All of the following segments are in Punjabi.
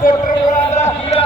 controlada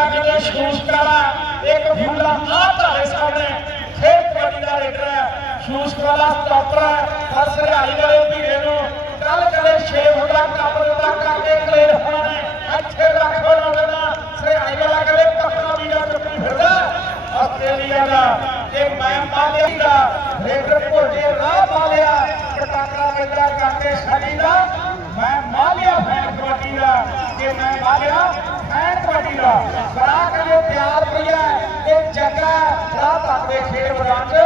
ਇੱਕ ਫੂਲਾ ਕਹਿੰਦੇ ਇੱਕ ਫੂਲਾ ਆਹ ਤੁਹਾਡੇ ਸਾਹਮਣੇ ਖੇਡ ਕਬੱਡੀ ਦਾ ਰੇਡਰ ਹੈ ਸ਼ੂਸ਼ ਕਾਲਾ ਸਟਾਪਰ ਹੈ, ਹਰ ਹਰਿਆਣੀ ਵਾਲੇ ਵੀਰੇ ਨੂੰ ਕੱਲ ਕਦੇ 6 ਫੁੱਟਾ ਕੱਪ ਦਿੱਤਾ ਕਰਕੇ ਕਲੀਅਰ ਹੋਣਾ ਨੇ ਰੱਖੋ ਨਾ ਦੇਣਾ ਹਰਿਆਣੀ ਵਾਲਾ ਕਦੇ ਪੱਕਾ ਵੀਰਾ ਚੁੱਕੀ ਫਿਰਦਾ। ਆਸਟ੍ਰੇਲੀਆ ਦਾ ਤੇ ਮੈਂ ਮਾਲਿਆ ਦਾ ਰੇਡਰ ਭੋਜੇ ਰਾਹ ਮਾਲਿਆ ਪਟਾਕਾ ਵੱਜਾ ਕਰਕੇ ਸਾਡੀ ਦਾ ਮੈਂ ਮਾਲਿਆ ਫੈਨ ਕਬੱਡੀ ਦਾ ਕਿ ਮੈਂ ਮਾਲਿਆ ਫੈਨ ਕਬੱਡੀ ਦਾ ਬੜਾ ਕਦੇ ਪਿਆਰ ਪਿਆ ਇਹ ਜੱਗਾ ਰਾਹ ਤੱਕ ਦੇ ਖੇਡ ਮੈਦਾਨ ਚ।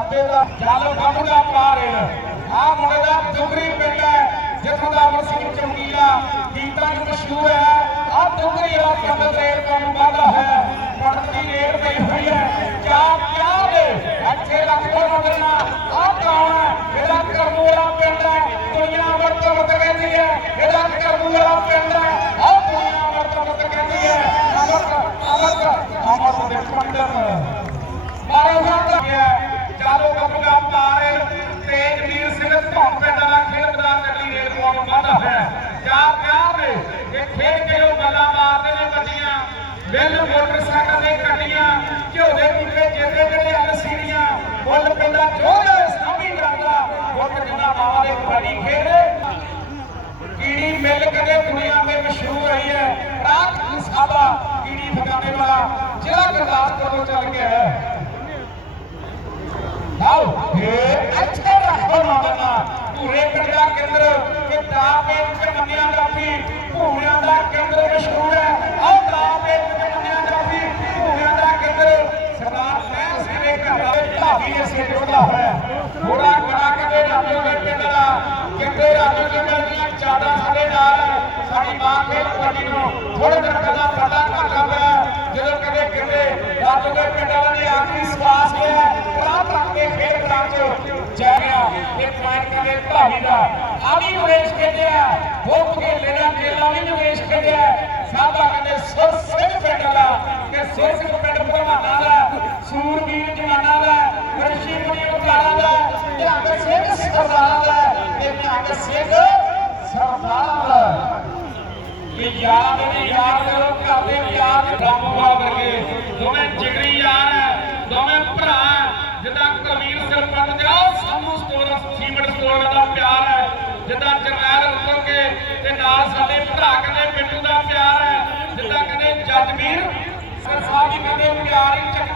ਅੱਬੇ ਦਾ ਜਾਲੋ ਗੱਭਗਾ ਪਾ ਰਹੇ ਆ ਮੁੰਡੇ ਦਾ ਦੁਗਰੀ ਪਿੰਡ ਹੈ, ਜਿੱਥੋਂ ਦਾ ਅਮਰ ਸਿੰਘ ਚਮਕੀਲਾ ਗੀਤਾਂ ਚ ਮਸ਼ਹੂਰ ਹੈ। ਆ ਦੁਗਰੀ ਵਾਲਾ ਪਿੰਡ ਰੇਡ ਤੋਂ ਵਾਧਾ ਹੈ। ਪੜਤ ਦੀ ਰੇਡ ਹੋਈ ਹੈ ਕਿਆ ਕਿਆ ਦੇ, ਇੱਥੇ ਰੱਖੋ ਨਗਰਨਾ ਆ ਕੌਣ ਹੈ? ਮੇਰਾ ਕਰਮੂ ਵਾਲਾ ਪਿੰਡ ਹੈ ਦੁਨੀਆ ਅਮਰ ਤੋਂ ਮਤ ਕਹਿੰਦੀ ਹੈ ਇਹਦਾ ਕਰਮੂ ਵਾਲਾ ਪਿੰਡ ਹੈ ਆ ਦੁਨੀਆ ਅਮਰ ਤੋਂ ਮਤ ਕਹਿੰਦੀ ਹੈ ਅਮਰ ਅਮਰ ਅਮਰ ਦੇ ਪੰਡਤ ਮਾਰੋ ਸਾਡਾ ਚਾਲੋ ਗੱਪਗਾ ਪਾਰ ਤੇਜ ਵੀਰ ਸਿੰਘ ਧੌਣ ਪਿੰਡ ਦਾ ਖੇਡ ਮੈਦਾਨ ਚੱਲੀ ਰੇਲ ਕੋਲ ਵਾਧਾ ਹੋਇਆ ਚਾਰ ਨੇ ਇਹ ਖੇਡ ਕੇ ਉਹ ਗੱਲਾਂ ਮਾਰਦੇ ਨੇ ਬੱਚੀਆਂ ਬਿੱਲ, ਮੋਟਰਸਾਈਕਲ ਦੇ ਕੱਟੀਆਂ ਘਿਓ ਕੁੱਤੇ ਜਿੱਦੇ ਜਿਹੜੇ ਅਲ ਸੀੜੀਆਂ। ਮੁੱਲ ਪਿੰਡਾ ਜੋੜੇ ਸਾਂਭੀ ਜਾਂਦਾ ਮੁੱਲ ਜਿੰਨਾ ਮਾਵਾਂ ਦੇ ਕਬੱਡੀ ਖੇਡ ਕੀੜੀ ਮਿਲ ਕਦੇ ਦੁਨੀਆ ਵਿੱਚ ਮਸ਼ਹੂਰ ਰਹੀ ਹੈ। ਰਾਤ ਸਾਬਾ, ਕੀੜੀ ਫਗਾਣੇ ਵਾਲਾ ਜ਼ਿਲ੍ਹਾ ਗੁਰਦਾਸਪੁਰ ਤੋਂ ਚੱਲ ਕੇ ਹੈ। ਆਓ ਇਹ ਅੱਛੇ ਰੱਖੋ ਨਾ ਦੇਣਾ ਪੂਰੇ ਪਿੰਡ ਦਾ ਕੇਂਦਰ ਕਿ ਦਾਪੇ ਵਿੱਚ ਮੰਨਿਆ ਜਾਪੀ ਭੂਮਿਆਂ ਦਾ ਕੇਂਦਰ ਮਸ਼ਹੂਰ ਹੈ ਆਓ ਦਾਪੇ ਵਿੱਚ ਮੰਨਿਆ ਜਾਪੀ ਭੂਮਿਆਂ ਦਾ ਕੇਂਦਰ ਸਰਦਾਰ ਸਹਿਬ ਸਿੰਘ ਦੇ ਘਰ ਦਾ ਢਾਬੀ ਅਸੀਂ ਜੋੜਦਾ ਹੋਇਆ ਥੋੜਾ ਕੜਾ ਕਦੇ ਰਾਜੋ ਦੇ ਪਿੰਡ ਦਾ ਕਿਤੇ ਰਾਜੋ ਦੇ ਪਿੰਡ ਦੀਆਂ ਚਾਦਾ ਸਾਡੇ ਨਾਲ ਹੈ। ਸਾਡੀ ਮਾਂ ਖੇਡ ਕਬੱਡੀ ਨੂੰ ਥੋੜੇ ਦਿਨ ਪਹਿਲਾਂ ਪਤਾ ਘਾਟਾ ਪਿਆ ਜਦੋਂ ਕਦੇ ਕਿਤੇ ਰਾਜੋ ਦੇ ਪਿੰਡ ਵਾਲਿਆਂ ਨੇ ਆਖਰੀ ਸਵਾਸ ਲਿਆ ਰਾਤ ਤੱਕ ਦੇ ਖੇਡ ਗਰਾਊਂਡ ਚ ਜਾ ਗਿਆ ਇਹ ਪੁਆਇੰਟ ਕਦੇ ਢਾਬੀ ਦਾ ਆਲੀ ਨਵੇਸ਼ ਖੇਡਿਆ ਭੁੱਖ ਕੇ ਲੈਣਾ ਜੇਲਾ ਵੀ ਨਵੇਸ਼ ਖੇਡਿਆ ਸਾਬਾ ਕਹਿੰਦੇ ਸੁਰ ਸਿੰਘ ਪਿੰਡ ਦਾ ਕਿ ਸੁਰ ਸਿੰਘ ਪਿੰਡ ਭਲਵਾਨਾਂ ਦਾ ਸੂਰਬੀਰ ਜਵਾਨਾਂ ਦਾ ਰਸ਼ੀ ਮੁਨੀ ਉਤਾਰਾਂ ਦਾ ਨਿਹੰਗ ਸਿੰਘ ਸਰਦਾਰਾਂ ਨਿਹੰਗ ਸਿੰਘ ਸਰਦਾਰਾਂ ਦਾ ਯਾਦ ਨੇ ਯਾਦ ਕਰੋ, ਘਰ ਦੇ ਪਿਆਰ ਵਰਗੇ। ਦੋਵੇਂ ਜਿਗਰੀ ਯਾਰ ਹੈ, ਦੋਵੇਂ ਭਰਾ ਜਿੱਦਾਂ ਕਬੀਰ ਸਰਪੰਚ ਦਾ ਸਾਮੂ ਸਟੋਰ, ਸੀਮਟ ਸਟੋਰ ਦਾ ਪਿਆਰ ਹੈ। ਜਿੱਦਾਂ ਜਰਨੈਲ ਰੁਕੋਗੇ ਤੇ ਨਾਲ ਸਾਡੇ ਭਰਾ ਕਹਿੰਦੇ ਪਿੰਡੂ ਦਾ ਪਿਆਰ ਹੈ। ਜਿੱਦਾਂ ਕਹਿੰਦੇ ਜੱਜਵੀਰ ਸਰ ਸਾਹਿਬ ਜੀ ਕਹਿੰਦੇ ਪਿਆਰ ਹੀ ਚੱਕ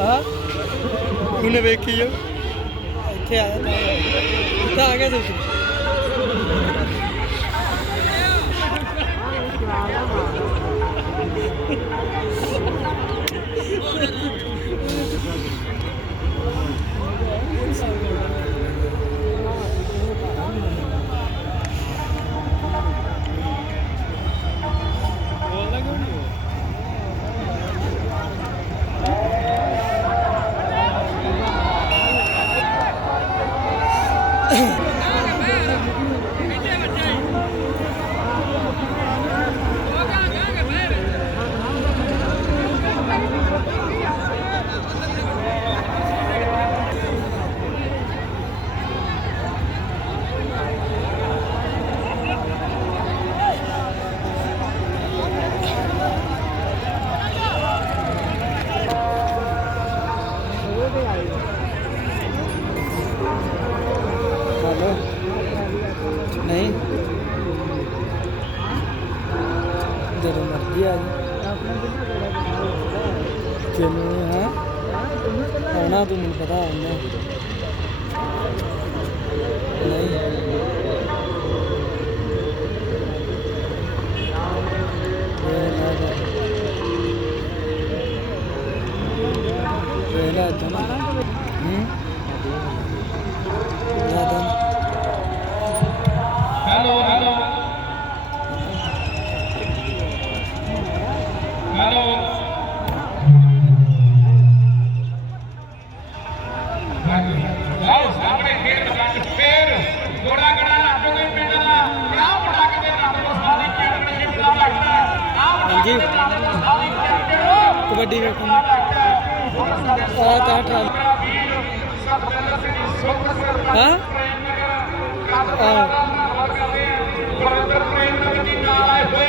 ਹਾਂ ਉਹਨੇ ਵੇਖੀ ਆ ਇੱਥੇ ਆਇਆ। ਤਾਂ ਇੱਥੇ ਆ ਗਿਆ ਸੀ ਜੀ। ਕਬੱਡੀ ਵੇਖਣ ਆ ਤਾਂ ਠਾਲ ਹਾਂ? ਆ ਪਰਵਿੰਦਰ ਪ੍ਰੇਮ ਜੀ ਨਾਲ ਆਏ ਹੋਏ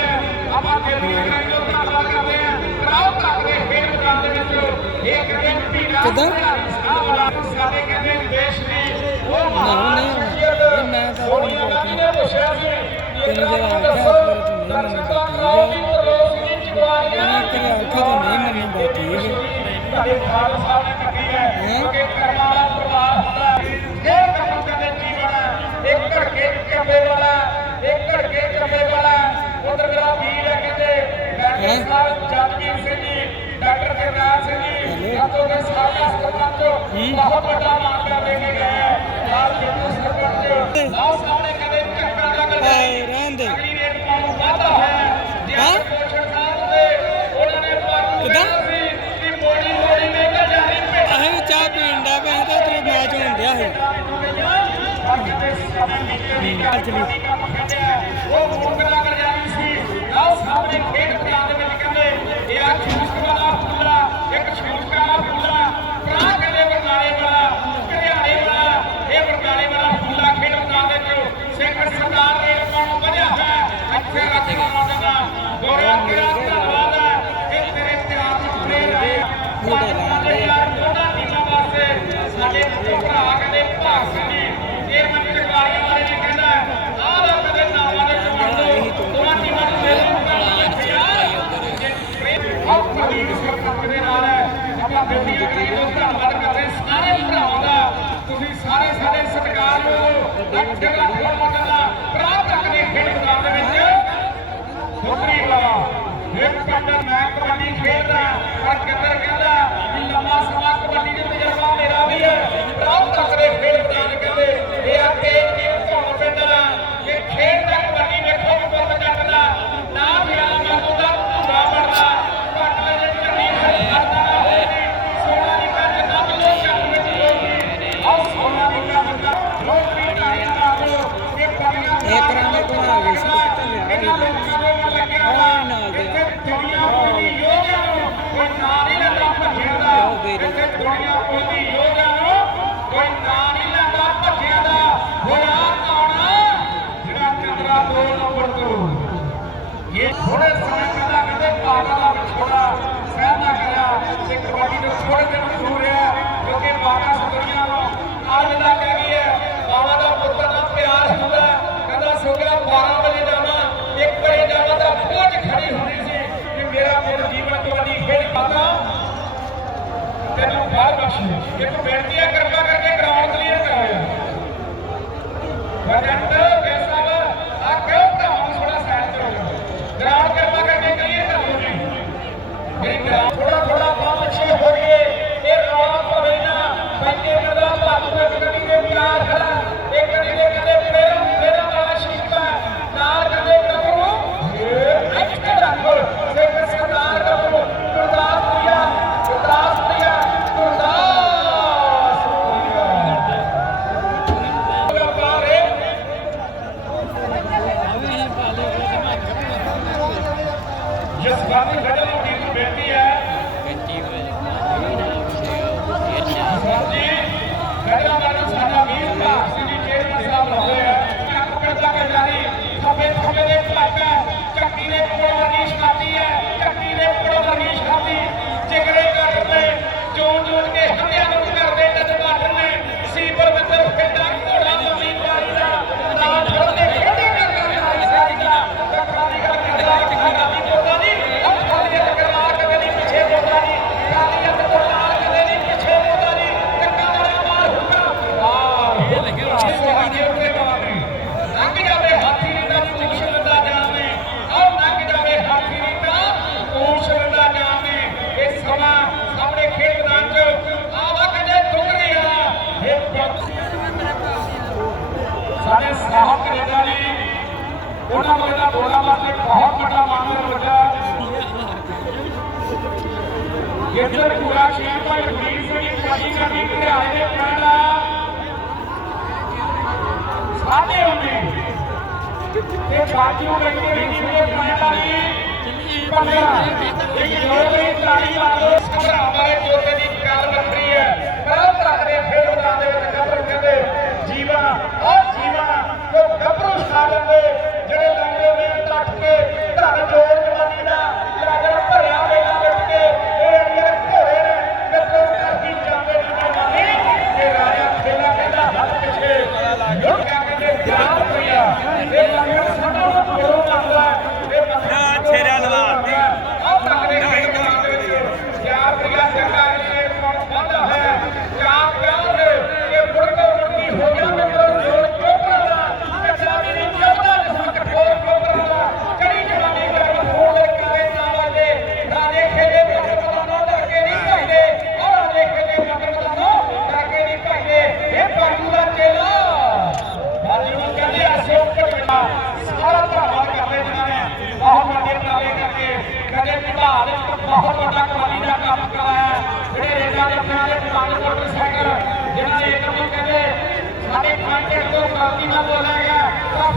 ਆਪਾਂ ਦਿਲ ਦੀਆਂ ਗਰਾਈਆਂ ਦਾ ਧੰਨਵਾਦ ਕਰਦੇ ਆਂ ਕਰਾਉ ਤੱਕ ਦੇ ਖੇਡ ਮੈਦਾਨ ਦੇ ਵਿੱਚ ਇੱਕ ਬੇਨਤੀ ਨਾਲ ਕਿਦਾਂ? ਸਾਡੇ ਕਹਿੰਦੇ ਦੇਸ਼ ਦੀ ਉਹ ਮਹਾਨ ਸ਼ਖਸੀਅਤ ਮੈਂ ਤਾਂ ਉਹਨੇ ਪੁੱਛਿਆ ਸੀ ਤੈਨੂੰ ਜਿਹੜਾ ਆਖਿਆ ਪਰ ਤੂੰ ਨਹੀਂ ਮੰਨਦਾ ਇਹਨਾਂ ਤੇਰੇ ਆਖੇ ਤਾਂ ਨਹੀਂ ਮੰਨਦਾ ਠੀਕ ਹੈ ਇੱਕ ਘੜਕੇ ਕੰਮੇ ਵਾਲਾ ਇੱਕ ਘੜਕੇ ਕੰਮੇ ਵਾਲਾ ਉਧਰ ਮੇਰਾ ਵੀਰ ਹੈ ਕਹਿੰਦੇ ਡਾਕਟਰ ਸਾਹਿਬ ਜਗਵੀਰ ਸਿੰਘ ਜੀ ਡਾਕਟਰ ਸਰਦਾਰ ਸਿੰਘ ਜੀ ਸਾਥੋਂ ਦੇ ਸਾਡਾ ਸਰਪੰਚ ਬਹੁਤ ਵੱਡਾ ਮਾਮਲਾ ਦੇ ਕੇ ਗਏ ਲਾਲ ਬਿੰਦੂ ਸਰਪੰਚ ਲਾਲ ਸਾਹਮਣੇ ਕਹਿੰਦੇ ਚੱਕਰਾਂ ਦਾ ਗੱਲ ਅੱਜ ਵੀ ਉਹ ਮੁਕਦਾ ਕਰ ਜਾਣੀ ਸੀ। ਆਓ ਸਾਹਮਣੇ ਵੱਡੀ ਕਾਨੂੰਨ ਮੰਨਣਾ ਪ੍ਰਾਪਤ ਰੱਖਦੇ ਖੇਡ ਮੈਦਾਨ ਦੇ ਵਿੱਚ ਸੁਪਰੀ ਕਲਾ ਇੱਕ ਕੰਡਰ ਮੈਂ ਕਬੱਡੀ ਖੇਡਦਾ ਪਰ ਕਿੱਧਰ ਕਹਿੰਦਾ ਵੀ ਲੰਮਾ ਸਮਾਂ ਕਬੱਡੀ ਦੇ ਤਜਰਬਾ ਮੇਰਾ ਵੀ ਹੈ ਪ੍ਰਾਪਤ ਰੱਖਦੇ ਖੇਡ ਮੈਦਾਨ ਕਹਿੰਦੇ ਇਹ ਆ ਤੇਜ ਦੀ ਧੌਣ ਪਿੰਡ ਦਾ ਇਹ ਖੇਡ ਬਾਹਰ ਬਖਸ਼ੀ ਇੱਕ ਬੇਨਤੀ ਹੈ ਕਿਰਪਾ ਕਰਕੇ ਗਰਾਊਂਡ ਕਲੀਅਰ ਕਰਾਇਆ। ਵਰਨਤ ਵੈਸਾ ਵਾ ਆ ਕਿਉਂ ਗਰਾਊਂਡ ਥੋੜਾ ਸਾਈਡ ਤੇ ਹੋ ਗਿਆ ਗਰਾਊਂਡ ਕਿਰਪਾ ਕਰਕੇ ਕਲੀਅਰ ਕਰਾਓ ਜੀ। ਮੇਰੀ ਗਰਾਊਂਡ ਥੋੜਾ ਥੋੜਾ ਬਾਹਰ ਪਿੱਛੇ ਹੋ ਗਏ ਇਹ ਰੌਲਾ ਪਵੇ ਨਾ ਬੰਦੇ ਦਾ ਭਾਗ ਵਿੱਚ ਕਦੀ ਦੇ ਪਿਆਰ ਖੜਾ ਗੁੱਜਰ ਪੂਰਾ ਸ਼ਹੀਦ ਭਾਈ ਰਣਜੀਤ ਸਿੰਘ ਸ਼ਾਦੀ ਕਰਨੀ ਘਿਆਏ ਦੇ ਪਿੰਡ ਦਾ। ਸਾਡੇ ਹੁੰਦੇ ਤੇ ਬਾਜੂ ਰੰਗੇ ਦੀ ਵੀਡੀਓ ਪਾਣ ਵਾਲੀ। ਪੰਦਰਾ ਇਹ ਲੋਕ ਇਹ ਤਾਲੀ ਮਾਰੋ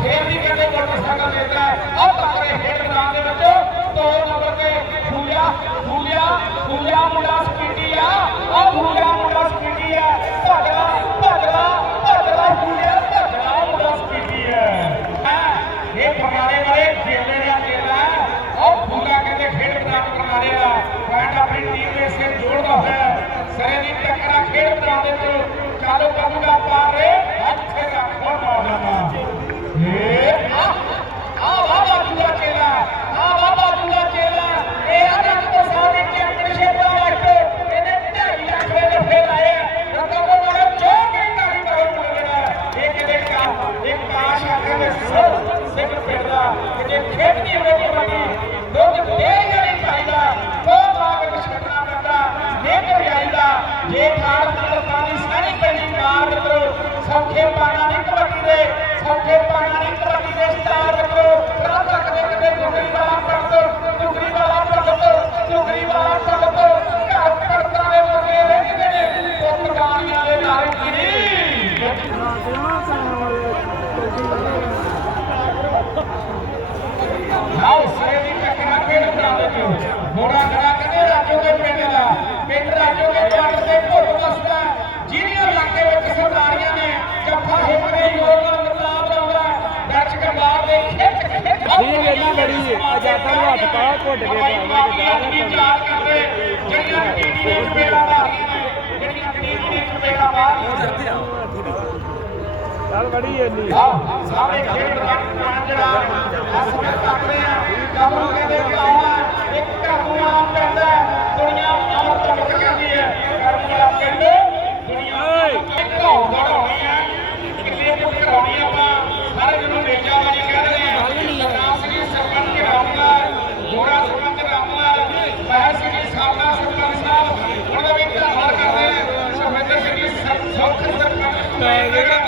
ਫੇਰ ਵੀ ਕਹਿੰਦੇ ਮੋਟਰਸਾਈਕਲ ਮਿਲਦਾ ਹੈ ਆਹ ਤਾਰੇ ਖੇਡ ਮੈਦਾਨ ਦੇ ਵਿੱਚ ਦੋ ਨੰਬਰ ਤੇ ਫੂਲਿਆ ਫੂਲਿਆ ਫੂਲਿਆ ਮੁੰਡਾ ਸਪੀਡੀ ਆ ਆਹ ਫੂਲਿਆ ਮੁੰਡਾ ਸਪੀਡੀ ਆ ਭਗਲਾ ਭਗਲਾ ਭਗਲਾ ਫੂਲਿਆ ਭਗਲਾ ਮੁੰਡਾ ਸਪੀਡੀ ਆ ਇਹ ਫਰਮਾਣੇ ਵਾਲੇ ਜੇਲੇ ਮੋੜਾ ਖੜਾ ਕਹਿੰਦੇ ਰਾਜੋ ਦੇ ਪਿੰਡ ਦਾ। ਪਿੰਡ ਰਾਜੋ ਦੇ ਜੱਟ ਦੇ ਭੁੱਖ ਵਸਦਾ ਨਹੀਂ ਇਹਨਾਂ ਲੜੀ ਆਜ਼ਾਦਾਂ ਨੂੰ ਹੱਥ ਪਾ ਘੁੱਟ ਕੇ ਭਾਵੇਂ ਕਿ ਦਾਣਾ ਕਰਦੇ ਜਿਹੜੀਆਂ ਟੀਡੀਐਸ ਪੇੜਾ ਦਾ ਜਿਹੜੀਆਂ ਟੀਡੀਐਸ ਪੇੜਾ ਦਾ ਚੱਲ ਬੜੀ ਇੰਨੀ ਸਾਰੇ ਖੇਡ ਜਿਹੜਾ ਅਸਰ ਕਰਦੇ ਆ ਕੰਮ ਕਹਿੰਦੇ ਆਉਣਾ ਇੱਕ ਘਰ ਨੂੰ ਆਉਣ ਪੈਂਦਾ Thank you.